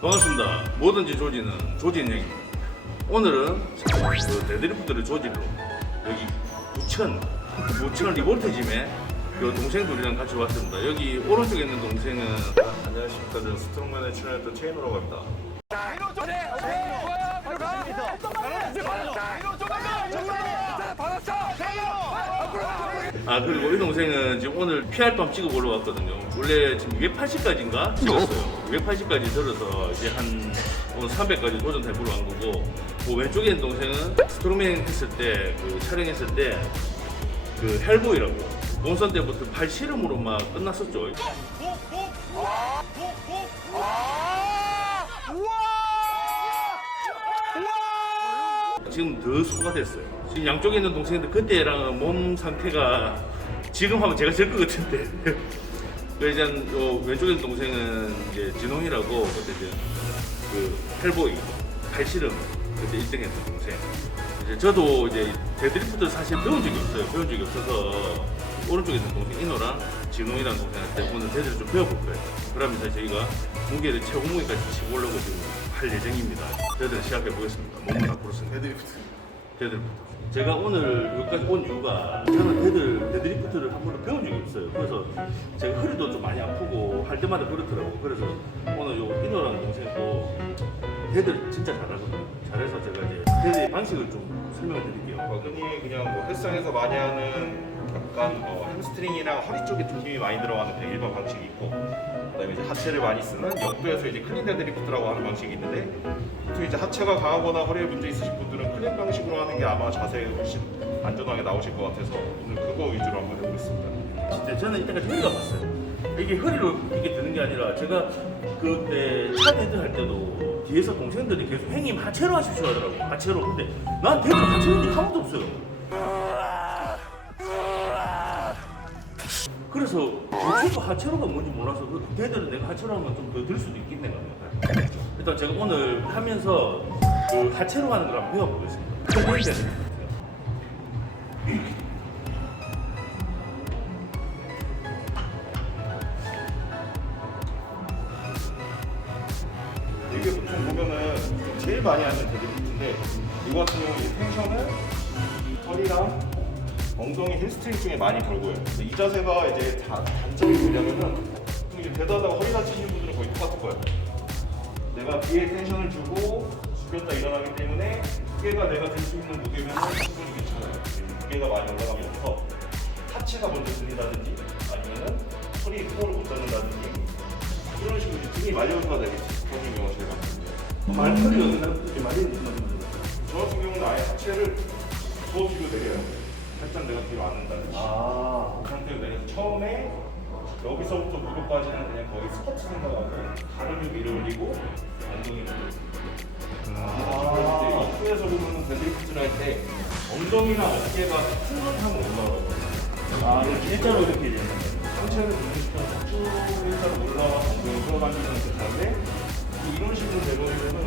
반갑습니다. 뭐든지 조지는 조진영입니다. 오늘은 그 데드리프트를 조지로 여기 부천 리볼트짐에 그 동생들이랑 같이 왔습니다. 여기 오른쪽에 있는 동생은 안녕하십니까. 저는 스트롱맨에 출연했던 체인으로 갑니다. 그리고 이 동생은 지금 오늘 PR밤 찍어보러 왔거든요. 원래 지금 280까지인가 찍었어요. 280까지 들어서 이제 한 오늘 300까지 도전해보러 간 거고, 그 왼쪽에 있는 동생은 스트롱맨 했을 때, 그 촬영했을 때 그 헬보이라고 본선 때부터 발 시름으로 막 끝났었죠. 지금 더 소가 됐어요. 지금 양쪽에 있는 동생들 그때랑 몸 상태가 지금 하면 제가 질 것 같은데. 그래서 왼쪽에 있는 동생은 이제 진홍이라고 그때 이제 그 헬보이 팔씨름 그때 1등했던 동생. 이제 저도 이제 데드리프트 사실 배운 적이 없어요. 배운 적이 없어서 오른쪽에 있는 동생 인호랑 진홍이라는 동생한테 오늘 데드를 좀 배워볼 거예요. 그러면서 저희가 무게를 최고 무게까지 치고 올라오고 지금 할 예정입니다. 데드를 시작해 보겠습니다. 몸을 앞으로 쓰는 데드리프트. 제가 오늘 여기까지 온 이유가 저는 데드리프트를 한 번도 배운 적이 없어요. 그래서 제가 허리도 좀 많이 아프고 할 때마다 그렇더라고요. 그래서 오늘 요 인호라는 동생도 데드를 진짜 잘하거든요. 잘해서 제가 이제 데드의 방식을 좀 설명을 드릴게요. 흔히 그냥 뭐 헬스장에서 많이 하는 약간 햄스트링이랑 허리 쪽에 좀 힘이 많이 들어가는 101번 방식이 있고, 그다음에 이제 하체를 많이 쓰는 역도에서 이제 클린 데드리프트라고 하는 방식이 있는데, 보통 이제 하체가 강하거나 허리에 문제 있으신 분들은 클린 방식으로 하는 게 아마 자세에 훨씬 안전하게 나오실 것 같아서 오늘 그거 위주로 한번 해보겠습니다. 진짜 저는 이때까지 허리가 봤어요. 이게 허리로 이렇게 드는 게 아니라 제가 그때 차 데드 할 때도 뒤에서 동생들이 계속 형님 하체로 하십시오 하더라고. 하체로. 근데 난 데드를 하체로 한 적이 하나도 없어요. 그래서 도대체 하체로가 뭔지 몰라서 그 데드를 내가 하체로 하면 좀 더 들 수도 있겠네. 일단 제가 오늘 하면서 그 하체로 하는 걸 한번 배워보겠습니다. 이게 보통 보면은 제일 많이 하는 데드리프트인데, 이거 같은 경우는 이 텐션은 허리랑 엉덩이 햄스트링 중에 많이 걸고요. 근데 이 자세가 이제 단점이 뭐냐면은 보통 이제 데드하다가 허리 다치시는 분들은 거의 똑같을 거예요. 내가 뒤에 텐션을 주고 숙였다 일어나기 때문에 무게가 내가 들 수 있는 무게면 충분히 괜찮아요. 무게가 많이 올라가면서 하체가 먼저 들린다든지 아니면은 허리 코어를 못 잡는다든지 이런 식으로 이제 등이 많이 올라가야 되겠지. 그런 경우가 제일 많습니다. 말허리가 그렇게 많이 있는 저 같은 경우는 아예 하체를 더 뒤로 내려요. 살짝 내가 뒤로 앉는다든지. 그 상태로 내려서 처음에 여기서부터 무릎까지는 그냥 거의 스쿼트 생각하고 가슴을 위로 올리고 엉덩이를 올리고. 이제 옆에서 보면 데드리프트를 할 때 엉덩이나 어깨가 풍선하고 올라가거든요. 일자로 이렇게 되는 거예요. 상체를 분리시켜서 쭉 일자로 올라와서 엉덩이 끌어당기는 듯한데, 이런 식으로 되버리면은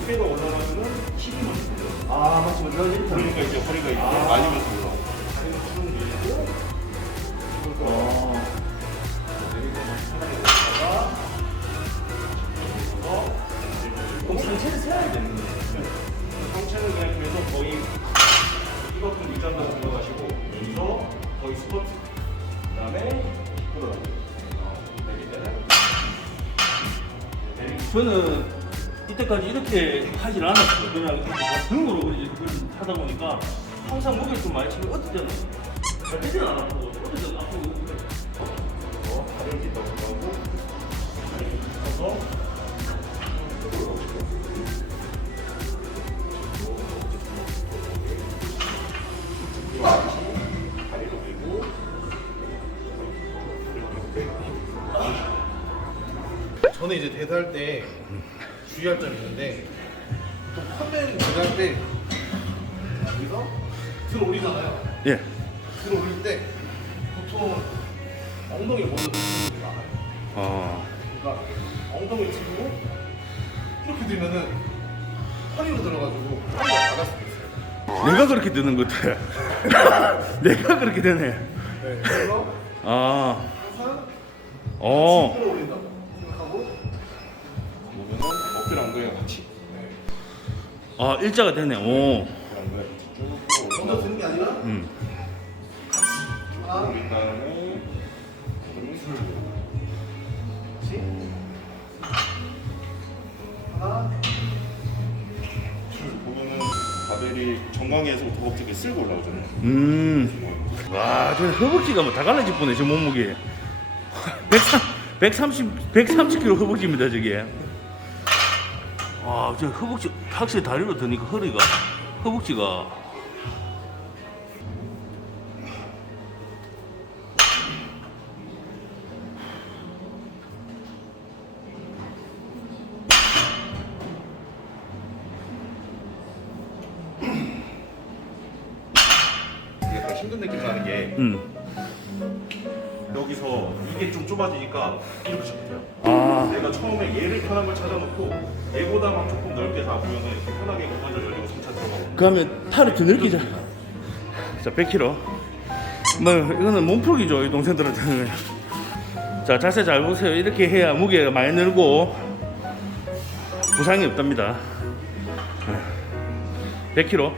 무게가 올라가면은 힘이 많이 들어요. 마치 내가 이렇게 그러니까 이제 허리가 이렇게 말리면서 올라와. 다리를 쭉 밀고, 내리고 편하게 내렸다가, 그럼 상체를 세워야 되는 거예요. 상체는 그냥 계속 거의 이것도 밑장으로 들어가시고, 여기서 거의 스쿼트. 그 다음에 끌어당겨요. 내릴 때는 내리고. 저는 이때까지 이렇게 하질 않았어요. 그냥 등으로 그러지 하다 보니까 항상 무게를 좀 많이 치면 어떨 때는 잘 되지는 안 아프고 어떨 때는 아프고. 다리를 뒷다 올라오고, 다리를 붙여서 다리를 밀고. 저는 이제 대사할 때 주의할 점이 있는데, 또 펀맨 대사할 때 여기서 들어 올리잖아요. 예. 들어 올릴 때 보통 엉덩이 먼저 들는 게 많아요. 그러니까 엉덩이 치고 이렇게 들면은 허리로 들어가지고 허리가 나갈 수도 있어요. 내가 그렇게 드는 것 같아. 내가 그렇게 되네. 네, 그래서 아. 항상 어. 들어 올린다고 생각하고 보면은 어깨랑 엉덩이가 같이. 아 일자가 되네. 오. 엉덩이 쭉 먼저 드는 게 아니라 하나, 그 다음에 그렇지. 하나, 보면은 바벨이 정강이에서부터 허벅지가 쓸고 올라오잖아요. 와, 저 허벅지가 뭐 다 갈라질 뻔해, 저 몸무게. 130kg 허벅지입니다, 저게. 아, 저 허벅지, 확실히 다리로 드니까 허리가, 허벅지가. 약간 힘든 느낌 나는 게 여기서 이게 좀 좁아지니까 이렇게 잡혀요. 아, 내가 처음에 얘를 편한 걸 찾아놓고 얘보다만 조금 넓게 잡으면 이렇게 편하게 고관절 열리고 3차 들어가고. 그러면 팔을 더 넓히자. 자, 100kg. 뭐, 이거는 몸풀기죠, 이 동생들한테는. 자, 자세 잘 보세요. 이렇게 해야 무게가 많이 늘고, 부상이 없답니다. 100kg.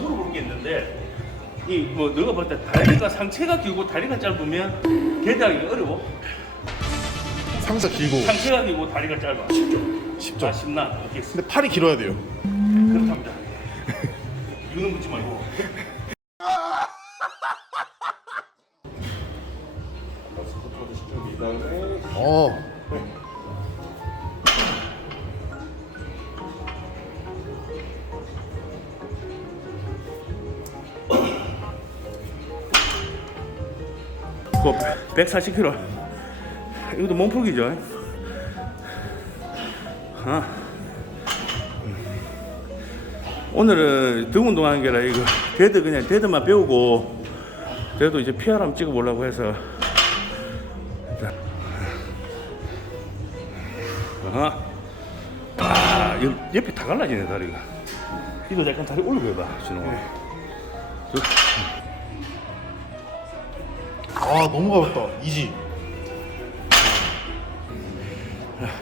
물어볼 게 있는데, 이 뭐 너가 볼 때 다리가 상체가 길고 다리가 짧으면 개대하기가 어려워. 상자 길고 상체가 길고 다리가 짧아. 쉽죠? 아, 쉽나? 오케이. 근데 팔이 길어야 돼요. 그렇답니다. 이거는 묻지 말고. 스쿼트부터 시점 이 다음에 어. 그 140kg. 이것도 몸풀기죠. 아. 오늘은 등 운동하는 게 아니라 이거 데드 그냥 데드만 배우고 그래도 이제 PR 한번 찍어보려고 해서. 자. 아, 옆에 다 갈라지네 다리가. 이거 약간 다리 올려봐, 진호아. 아 너무 가볍다. 이지.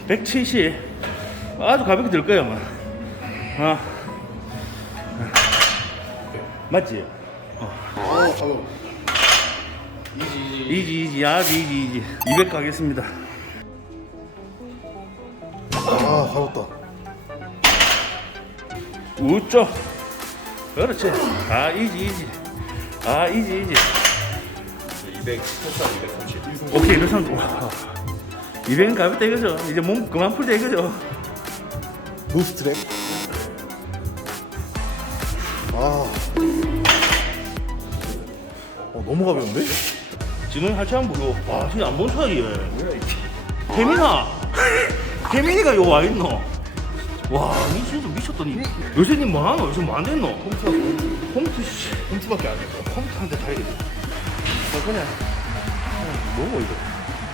170 아주 가볍게 들 거야 아마. 아. 맞지? 가벼워. 이지 아주 이지 200 가겠습니다. 아 가볍다. 우쪽 그렇지. 아 이지 아 이지 200, 스쿼트 230. 오케이 230. 200은 가볍다 이거죠. 이제 몸 그만 풀자 이거죠. 노스트랩. 아. 너무 가벼운데? 지금 하체 한번 보고 와 진짜 안 본 사이에 태민아 태민이가 요 와있노. 와니 진짜 미쳤더니 요새 니 뭐하노? 요새 뭐 안됐노? 홈트 씨 홈트밖에 안 해. 컴퓨터한테 다리 그냥 뭐고 이거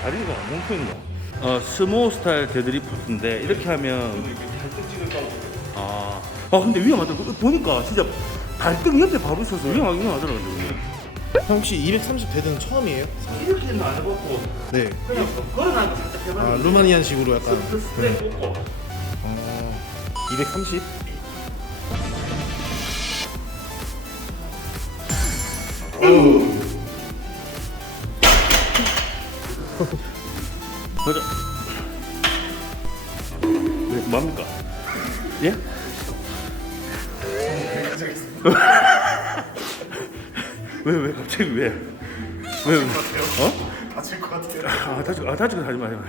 다리가 뭉쳐있노. 스모 스타일 데드리프트인데 이렇게 하면 근데 위험하다. 보니까 진짜 발등 옆에 바로 있어서 위험하긴 하더라고요. 형 혹시 230 데드는 처음이에요? 이렇게는 안 해봤고 네. 그냥 걸어나는 거 살짝 아 해봤는데 루마니안 식으로 약간. 스트레 꽂고 230? 맞아. 네, 뭐합니까? 예? 왜 갑자기 왜? 다칠 것 같아요. 다치고 하지 마요.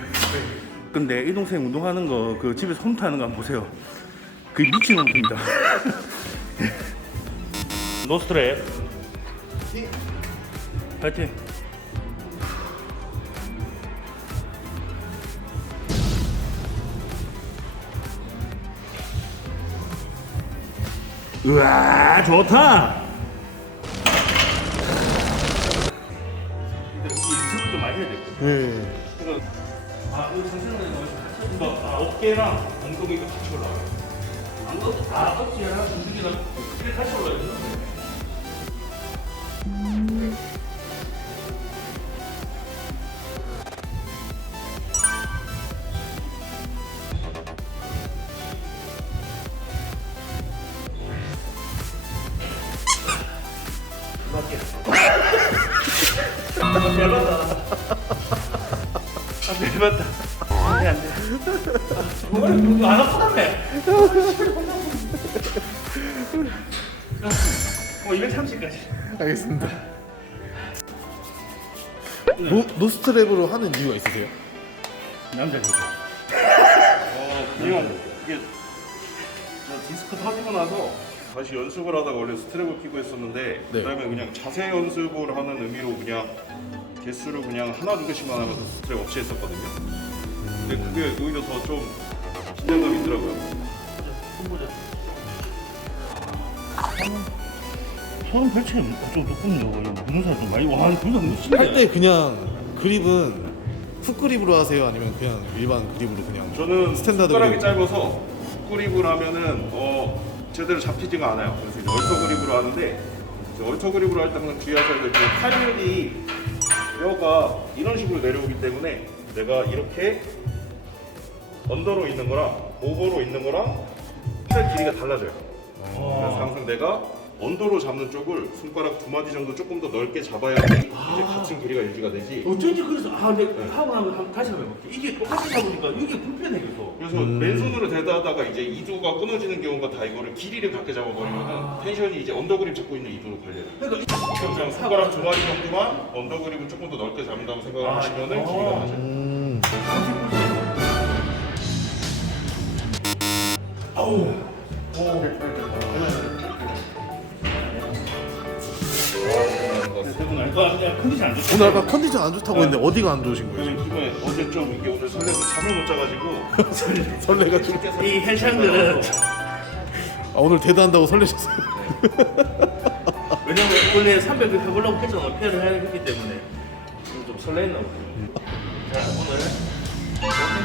근데 이 동생 운동하는 거 그 집에서 홈트하는 거 한번 보세요. 그게 미친 홈트입니다. 노스트랩. 파이팅. 우와 좋다. 근데 우리 연습을 좀 많이 해야 돼. 네. 이거 이거 선생님은 어깨랑 엉덩이가 같이 올라와요. 다 억지해라 움직이나 이렇게 같이 올라야 돼. 맞다. 안돼 안돼. 이거 안 아프다며. 230까지. 알겠습니다. 노스트랩으로 하는 이유가 있으세요? 남자니까. 그냥 이게 디스크 터지고 나서 다시 연습을 하다가 원래 스트랩을 끼고 했었는데 네. 그다음에 그냥 자세 연습을 하는 의미로 그냥 개수를 그냥 하나 두 개씩만 하면서 스트랩 없이 했었거든요. 근데 그게 오히려 더 좀 긴장감이 있더라고요. 손 별채 좀 높군요. 무는 사람 좀 많이 와. 그거 너무 신기해. 할 때 그냥 그립은 훅 그립으로 하세요? 아니면 그냥 일반 그립으로 그냥? 저는 스탠다드 손가락이 그립. 짧아서 그립을 하면은 제대로 잡히지가 않아요. 그래서 이제 얼터 그립으로 하는데 이제 얼터 그립으로 할 때 항상 주의하셔야 될 게 팔이 뼈가 이런 식으로 내려오기 때문에 내가 이렇게 언더로 있는 거랑 오버로 있는 거랑 팔 길이가 달라져요. 그래서 항상 내가 언더로 잡는 쪽을 손가락 두 마디 정도 조금 더 넓게 잡아야지 이제 같은 길이가 유지가 되지. 어쩐지 그래서 근데 하고 나면 다시 한번 해볼게. 이게 똑같이 잡으니까 이게 불편해 계속. 그래서 맨손으로 대다 하다가 이제 이두가 끊어지는 경우가 다 이거를 길이를 갖게 잡아버리면 텐션이 이제 언더그립 잡고 있는 이두로 걸려요. 그러니까 그냥 손가락 두 마디 정도만 언더그립을 조금 더 넓게 잡는다고 생각을 하시면은 길이가 맞아요. 아우. 컨디션 안 좋다. 오늘 아까 컨디션 안 좋다고 했는데 어디가 안 좋으신 거예요? 그래서 이번에 어제 좀 이게 오늘 설레서 잠을 못 자가지고 설레가지고. 이 현상들은 오늘 대단한다고 설레셨어요? 왜냐면 원래 300을 해보려고 했잖아. 패를 해야 했기 때문에 좀 설레했나 보다. 자 오늘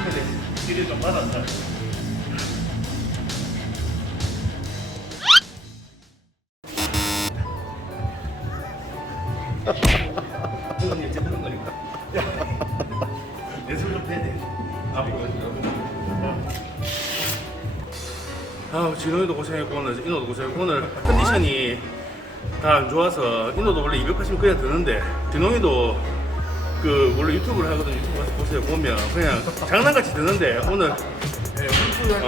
팬들의 길을 좀 받았다. 그건 이제 그런 거니까. 내술 좀 해야 돼. 진호이도 고생했고 오늘 인호도 고생했고 오늘 컨디션이 다 안 좋아서 인호도 원래 280 그냥 드는데 진호이도 그 원래 유튜브를 하거든. 유튜브 가서 보세요. 보면 그냥 장난같이 드는데 오늘 할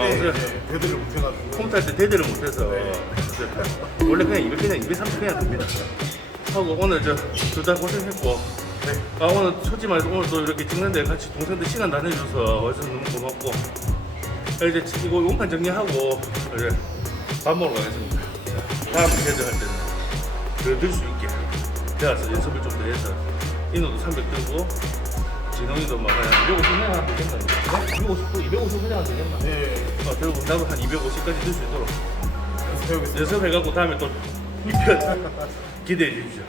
때 그래. 대들을 못해가지고. 컴퓨터 할 때 대대를 못해서 원래 그냥 200 그냥 230 그냥 듭니다. 하고 오늘 둘 다 고생했고 오늘 솔직히 말해서 오늘 또 이렇게 찍는데 같이 동생들 시간 다 내줘서 와서 너무 고맙고 이제 이거 용판 정리하고 이제 밥 먹으러 가겠습니다. 다음 계절 할 때는 늘 수 있게 대화서 연습을 좀 더 해서 인호도 300 들고 진홍이도 막 그냥 250 그냥 하면 되겠나? 250 그냥 하면 되겠나? 네. 들고 나도 한 250까지 들 수 있도록 연습해보겠습니다. 연습해갖고 다음에 또 2편 기대해 주십시오.